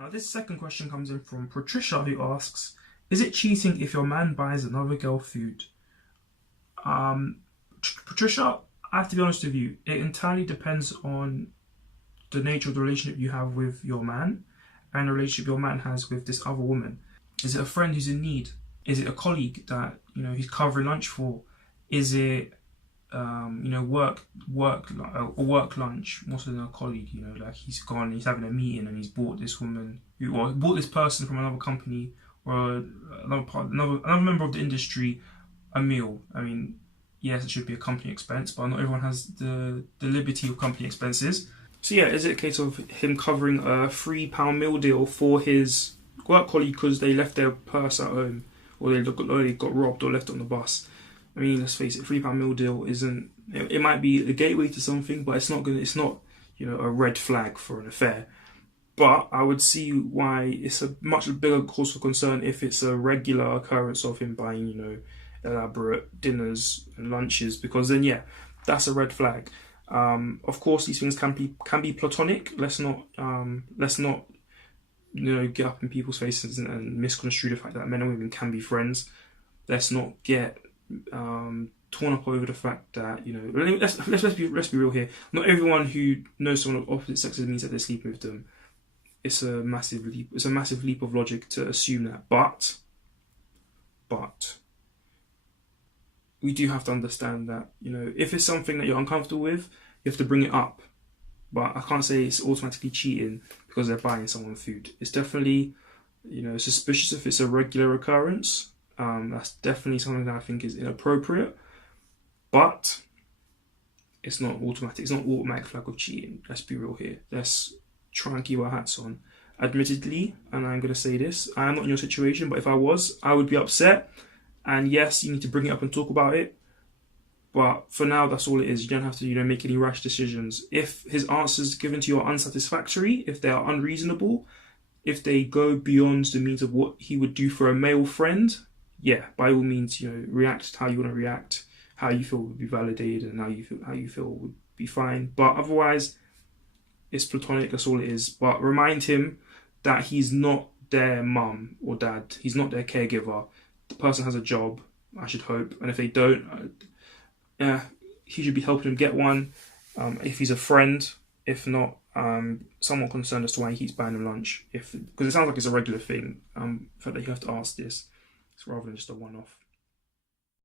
Now this second question comes in from Patricia, who asks, is it cheating if your man buys another girl food? Patricia, I have to be honest with you, it entirely depends on the nature of the relationship you have with your man and the relationship your man has with this other woman. Is it a friend who's in need? Is it a colleague that he's covering lunch for? Is it work lunch more so than a colleague? Like he's gone, he's having a meeting and he's bought this woman, or bought this person from another company or another member of the industry a meal. I mean, yes, it should be a company expense, but not everyone has the liberty of company expenses. So yeah, is it a case of him covering a £3 meal deal for his work colleague because they left their purse at home, or they got robbed or left on the bus? I mean, let's face it, £3 meal deal isn't. It might be a gateway to something, but it's not a red flag for an affair. But I would see why it's a much bigger cause for concern if it's a regular occurrence of him buying, elaborate dinners and lunches, because then yeah, that's a red flag. Of course, these things can be platonic. Let's not get up in people's faces and misconstrue the fact that men and women can be friends. Let's not get torn up over the fact that let's be real here. Not everyone who knows someone of opposite sexes means that they're sleeping with them. It's a massive leap. It's a massive leap of logic to assume that. But we do have to understand that if it's something that you're uncomfortable with, you have to bring it up. But I can't say it's automatically cheating because they're buying someone food. It's definitely suspicious if it's a regular occurrence. That's definitely something that I think is inappropriate. But it's not automatic. It's not an automatic flag of cheating. Let's be real here. Let's try and keep our hats on. Admittedly, and I'm going to say this, I am not in your situation, but if I was, I would be upset. And yes, you need to bring it up and talk about it. But for now, that's all it is. You don't have to, make any rash decisions. If his answers given to you are unsatisfactory, if they are unreasonable, if they go beyond the means of what he would do for a male friend, yeah, by all means, react how you want to react, how you feel would be validated, and how you feel would be fine. But otherwise, it's platonic. That's all it is. But remind him that he's not their mum or dad. He's not their caregiver. The person has a job, I should hope, and if they don't, he should be helping him get one. If he's a friend, if not, someone concerned as to why he keeps buying him lunch. Because it sounds like it's a regular thing. The fact that you have to ask this, it's rather than just a one-off.